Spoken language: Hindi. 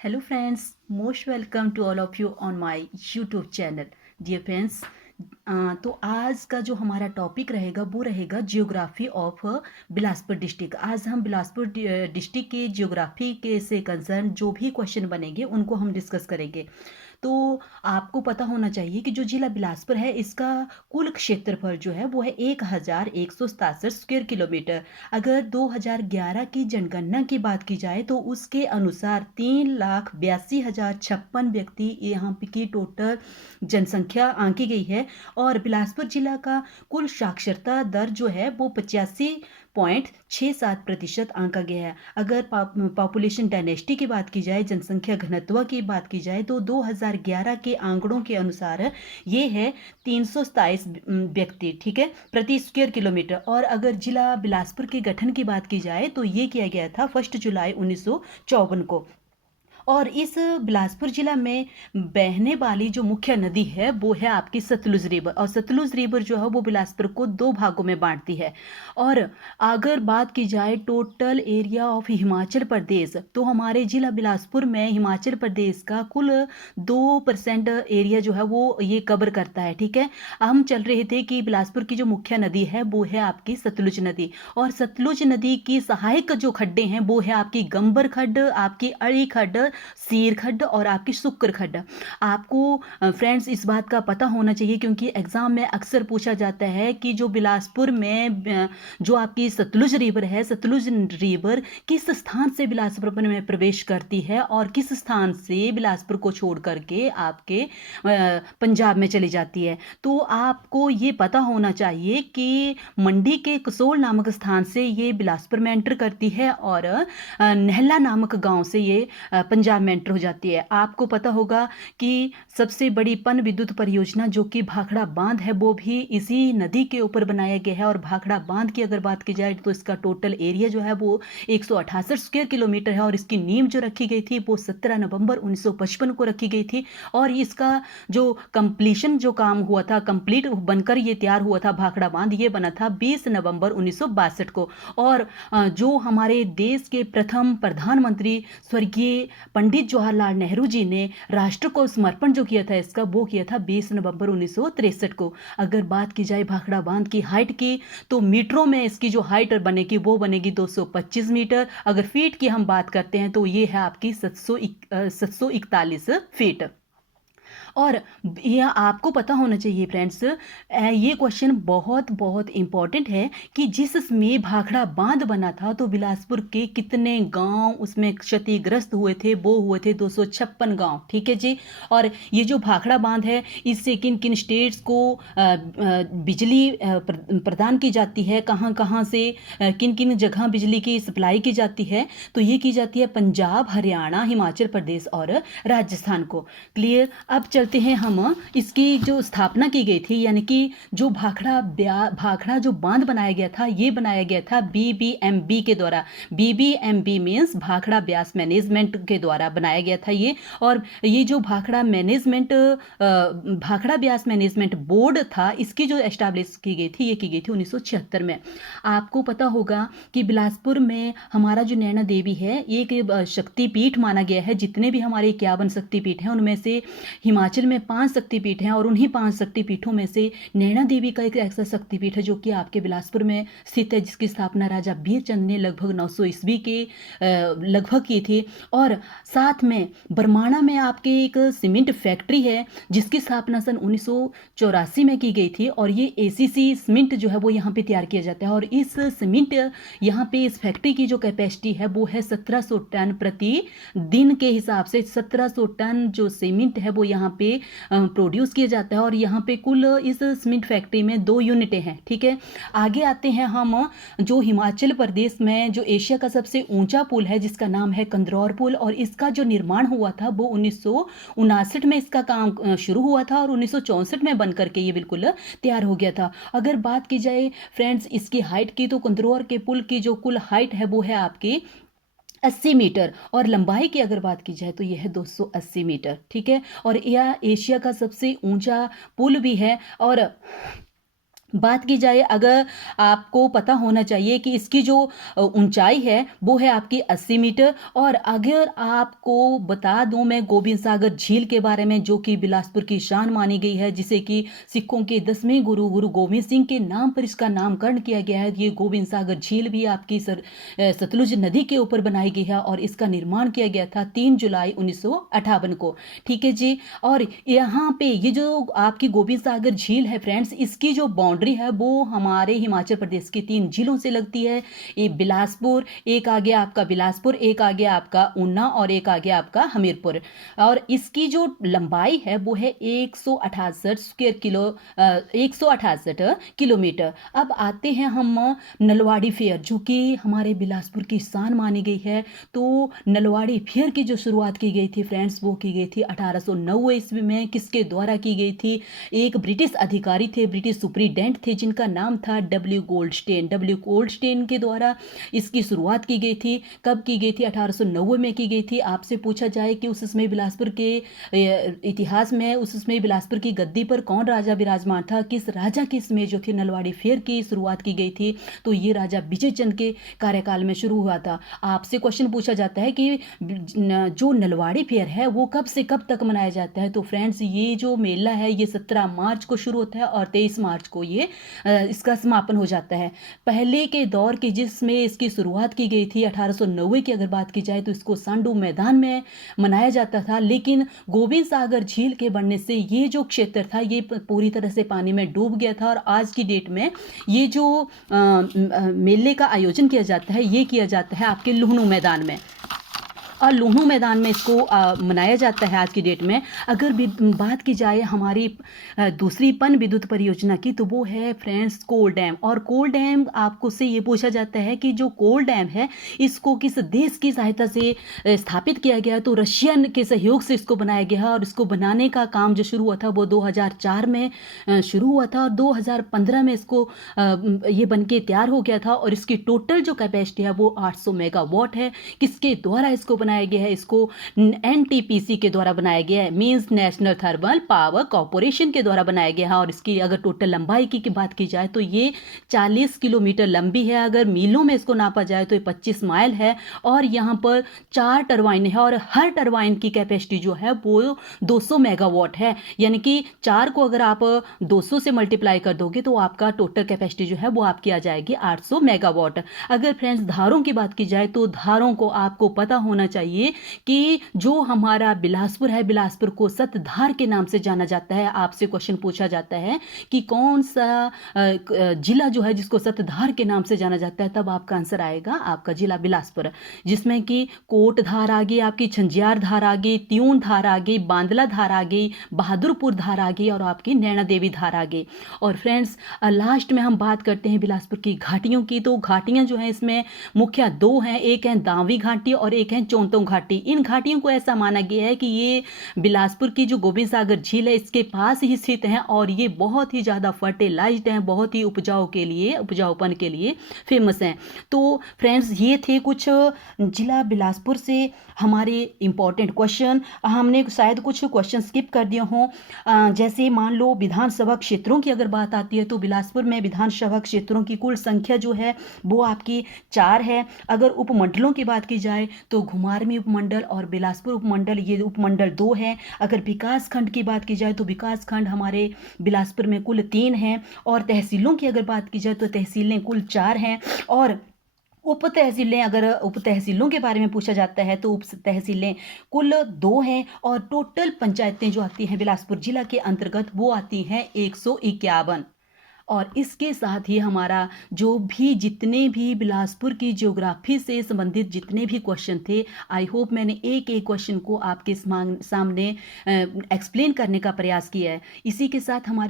Hello friends, most welcome to all of you on my YouTube channel. Dear friends, तो आज का जो हमारा टॉपिक रहेगा वो रहेगा जियोग्राफी ऑफ बिलासपुर डिस्ट्रिक्ट। आज हम बिलासपुर डिस्ट्रिक्ट के जियोग्राफी के से कंसर्न जो भी क्वेश्चन बनेंगे उनको हम डिस्कस करेंगे। तो आपको पता होना चाहिए कि जो जिला बिलासपुर है इसका कुल क्षेत्रफल जो है वो है 1167 स्क्वायर किलोमीटर। अगर 2011 की जनगणना की बात की जाए तो उसके अनुसार 3,82,056 व्यक्ति यहाँ पे की टोटल जनसंख्या आंकी गई है। और बिलासपुर जिला का कुल साक्षरता दर जो है वो 85.67% आंका गया है। अगर पॉपुलेशन डायनेस्टी की बात की जाए, जनसंख्या घनत्व की बात की जाए तो 2011 के आंकड़ों के अनुसार ये है 327 व्यक्ति, ठीक है, प्रति स्क्वायर किलोमीटर। और अगर जिला बिलासपुर के गठन की बात की जाए तो ये किया गया था 1 जुलाई 1954 को। और इस बिलासपुर जिला में बहने वाली जो मुख्य नदी है वो है आपकी सतलुज रिवर। और सतलुज रिवर जो है वो बिलासपुर को दो भागों में बांटती है। और अगर बात की जाए total area of Himachal Pradesh तो हमारे जिला बिलासपुर में हिमाचल प्रदेश का कुल 2% एरिया जो है वो ये कवर करता है, ठीक है। हम चल रहे थे कि बिलासपुर की जो मुख्य नदी है वो है आपकी सतलुज नदी। और सतलुज नदी की सहायक जो खड्डे हैं वो है आपकी गंबर खड्ड, आपकी अड़ी खड्ड, सीर खड्ड और आपकी शुक्र खड्ड। आपको फ्रेंड्स इस बात का पता होना चाहिए क्योंकि एग्जाम में अक्सर पूछा जाता है कि जो बिलासपुर में जो आपकी सतलुज रिवर है, सतलुज रिवर किस स्थान से बिलासपुर में प्रवेश करती है और किस स्थान से बिलासपुर को छोड़ करके आपके पंजाब में चली जाती है। तो आपको ये पता होना चाहिए कि मंडी के कसोल नामक स्थान से ये बिलासपुर में एंटर करती है और नहला नामक गांव से ये पंजाब में एंटर हो जाती है। आपको पता होगा कि सबसे बड़ी पन विद्युत परियोजना जो कि भाखड़ा बांध है वो भी इसी नदी के ऊपर बनाया गया है। और भाखड़ा बांध की अगर बात की जाए तो इसका टोटल एरिया जो है वो 168 स्क्वायर किलोमीटर है। और इसकी नींव जो रखी गई थी वो 17 नवंबर 1955 को रखी गई थी। और इसका जो कंप्लीशन जो काम हुआ था, कंप्लीट बनकर ये तैयार हुआ था भाखड़ा बांध, ये बना था 20 नवंबर 1962 को। और जो हमारे देश के प्रथम प्रधानमंत्री स्वर्गीय पंडित जवाहरलाल नेहरू जी ने राष्ट्र को समर्पण जो किया था इसका, वो किया था 20 नवंबर 1963 को। अगर बात की जाए भाखड़ा बांध की हाइट की तो मीटरों में इसकी जो हाइट बनेगी वो बनेगी 225 मीटर। अगर फीट की हम बात करते हैं तो ये है आपकी 741 फीट। और यह आपको पता होना चाहिए फ्रेंड्स, ये क्वेश्चन बहुत बहुत इंपॉर्टेंट है कि जिसमें भाखड़ा बांध बना था तो बिलासपुर के कितने गांव उसमें क्षतिग्रस्त हुए थे, वो हुए थे 256 गांव, ठीक है जी। और ये जो भाखड़ा बांध है इससे किन किन स्टेट्स को बिजली प्रदान की जाती है, कहाँ कहाँ से किन किन जगह बिजली की सप्लाई की जाती है, तो ये की जाती है पंजाब, हरियाणा, हिमाचल प्रदेश और राजस्थान को। क्लियर। अब चलते हैं हम इसकी जो स्थापना की गई थी, यानी कि जो भाखड़ा जो बांध बनाया गया था ये बनाया गया था बीबीएमबी के द्वारा। BBMB means Bhakra Beas management के द्वारा बनाया गया था ये। और ये जो भाखड़ा ब्यास मैनेजमेंट बोर्ड था इसकी जो एस्टैब्लिश की गई थी ये की गई थी 1976 में। आपको पता होगा कि बिलासपुर में हमारा जो नैना देवी है एक शक्तिपीठ माना गया है। जितने भी हमारे 51 शक्तिपीठ हैं उनमें से हिमाचल में 5 शक्तिपीठ हैं और उन्हीं 5 शक्तिपीठों में से नैना देवी का एक ऐसा शक्तिपीठ है जो कि आपके बिलासपुर में स्थित है, जिसकी स्थापना राजा बीरचंद ने लगभग 900 ईस्वी के लगभग की थी। और साथ में बरमाणा में आपके एक सीमेंट फैक्ट्री है जिसकी स्थापना सन 1984 में की गई थी। और ये एसीसी सीमेंट जो है वो यहाँ पे तैयार किया जाता है। और इस सीमेंट यहाँ पे इस फैक्ट्री की जो कैपेसिटी है वो है 1700 टन प्रति दिन के हिसाब से। 1700 टन जो सीमेंट है वो यहाँ पे प्रोड्यूस किया जाता है। और यहाँ पे कुल इस सीमेंट फैक्ट्री में 2 यूनिटें हैं, ठीक है। आगे आते हैं हम जो हिमाचल प्रदेश में जो एशिया का सबसे ऊंचा पुल है जिसका नाम है कंदरौर पुल। और इसका जो निर्माण हुआ था वो 1959 में इसका काम शुरू हुआ था और 1964 में बनकर के ये बिल्कुल तैयार हो गया था। अगर बात की जाए फ्रेंड्स इसकी हाइट की तो कंदरौर के पुल की जो कुल हाइट है वो है आपकी 80 मीटर। और लंबाई की अगर बात की जाए तो यह है 280 मीटर, ठीक है। और यह एशिया का सबसे ऊंचा पुल भी है। और बात की जाए, अगर आपको पता होना चाहिए कि इसकी जो ऊंचाई है वो है आपकी 80 मीटर। और अगर आपको बता दूं मैं गोबिंद सागर झील के बारे में, जो कि बिलासपुर की शान मानी गई है, जिसे कि सिखों के 10वें गुरु गुरु गोबिंद सिंह के नाम पर इसका नामकरण किया गया है। ये गोबिंद सागर झील भी आपकी सतलुज नदी के ऊपर बनाई गई है और इसका निर्माण किया गया था 3 जुलाई 1958 को। ठीक है जी। और यहाँ पे ये जो आपकी गोबिंद सागर झील है फ्रेंड्स, इसकी जो बाउंड्री है वो हमारे हिमाचल प्रदेश की 3 जिलों से लगती है। एक बिलासपुर, एक आ गया आपका बिलासपुर, एक आ गया आपका ऊना और एक आ गया आपका हमीरपुर। और इसकी जो लंबाई है वो है 168 स्क्वायर किलो 168 किलोमीटर। अब आते हैं हम नलवाड़ी फेयर, जो कि हमारे बिलासपुर की शान मानी गई है। तो नलवाड़ी फेयर की जो शुरुआत की गई थी फ्रेंड्स, वो की गई थी 1890 ईस्वी में। किसके द्वारा की गई थी? एक ब्रिटिश अधिकारी थे, ब्रिटिश सुप्रीडेंट थे, जिनका नाम था डब्ल्यू गोल्डस्टेन। डब्ल्यू गोल्डस्टेन के द्वारा इसकी शुरुआत की गई थी। कब की गई थी? 1890 में की गई थी। आपसे पूछा जाए कि उस समय बिलासपुर के इतिहास में उस समय बिलासपुर की गद्दी पर कौन राजा विराजमान था, किस राजा की इसमें जो थी नलवाड़ी फेयर की शुरुआत की गई थी, तो ये राजा विजय चंद के कार्यकाल में शुरू हुआ था। आपसे क्वेश्चन पूछा जाता है कि जो नलवाड़ी फेयर है वो कब से कब तक मनाया जाता है, तो फ्रेंड्स ये जो मेला है ये 17 मार्च को शुरू होता है और 23 मार्च को ये इसका समापन हो जाता है। पहले के दौर की जिसमें इसकी शुरुआत की गई थी 1890 की अगर बात की जाए, तो इसको सांडू मैदान में मनाया जाता था। लेकिन गोबिंद सागर झील के बनने से ये जो क्षेत्र था ये पूरी तरह से पानी में डूब गया था। और आज की डेट में ये जो मेले का आयोजन किया जाता है ये किया जाता है आपके लुहणू मैदान में। और लुहणू मैदान में इसको मनाया जाता है आज की डेट में। अगर बात की जाए हमारी दूसरी पन विद्युत परियोजना की, तो वो है फ्रेंड्स कोल डैम। और कोल डैम आपको से ये पूछा जाता है कि जो कोल डैम है इसको किस देश की सहायता से स्थापित किया गया है, तो रशियन के सहयोग से इसको बनाया गया है। और इसको बनाने का काम जो शुरू हुआ था वो 2004 में शुरू हुआ था और 2015 में इसको ये बन के तैयार हो गया था। और इसकी टोटल जो कैपेसिटी है वो 800 मेगावाट है। किसके द्वारा इसको बनाया गया है? इसको एनटीपीसी के द्वारा बनाया गया है, means national thermal power corporation के द्वारा बनाया गया है। और इसकी अगर टोटल लंबाई की बात की जाए तो ये 40 किलोमीटर लंबी है। अगर मीलों में इसको नापा जाए तो ये 25 माइल है। और यहाँ पर 4 टरबाइन है और हर टरबाइन की कैपेसिटी जो है वो 200 मेगावाट है। यानी कि 4 को अगर आप 200 से मल्टीप्लाई कर दोगे तो आपका टोटल कैपेसिटी जो है वो आपकी आ जाएगी 800 मेगावाट। अगर फ्रेंड्स धारों की बात की जाए तो धारों को आपको पता होना चाहिए कि जो हमारा बिलासपुर है, बिलासपुर को सतधार के नाम से जाना जाता है। आपसे क्वेश्चन पूछा जाता है कि कौन सा जिला जो है जिसको सतधार के नाम से जाना जाता है, तब आपका आंसर आएगा आपका जिला बिलासपुर, जिसमें कि कोट धार आ गई, आपकी झंझार धार आ गई, त्यून धार आ गई, बांदला धार आ गई, बहादुरपुर धार आ गई और आपकी नैना देवी धार आ गई। और फ्रेंड्स लास्ट में हम बात करते हैं बिलासपुर की घाटियों की। तो घाटियां जो है इसमें मुख्य 2 हैं, एक है दावी घाटी और एक है चौंतों घाटी। इन घाटियों को ऐसा माना गया है कि ये बिलासपुर की जो गोबिंद सागर झील है इसके पास ही स्थित हैं और ये बहुत ही ज़्यादा फर्टिलाइज्ड हैं, बहुत ही उपजाऊपन के लिए फेमस हैं। तो फ्रेंड्स ये थे कुछ जिला बिलासपुर से हमारे इंपॉर्टेंट क्वेश्चन। हमने शायद कुछ क्वेश्चन स्किप कर दिए हों, जैसे मान लो विधानसभा क्षेत्रों की अगर बात आती है तो बिलासपुर में विधानसभा क्षेत्रों की कुल संख्या जो है वो आपकी 4 है। अगर उपमंडलों की बात की जाए तो घुमारवीं उपमंडल और बिलासपुर उपमंडल, ये उपमंडल 2 हैं। अगर विकास खंड की बात की जाए तो विकास खंड हमारे बिलासपुर में कुल 3 हैं। और तहसीलों की अगर बात की जाए तो तहसीलें कुल 4 हैं। और उप तहसीलें, अगर उप तहसीलों के बारे में पूछा जाता है तो उप तहसीलें कुल 2 हैं। और टोटल पंचायतें जो आती हैं बिलासपुर जिला के अंतर्गत वो आती हैं 151। और इसके साथ ही हमारा जो भी जितने भी बिलासपुर की ज्योग्राफी से संबंधित जितने भी क्वेश्चन थे, आई होप मैंने एक एक क्वेश्चन को आपके सामने एक्सप्लेन करने का प्रयास किया है। इसी के साथ हमारे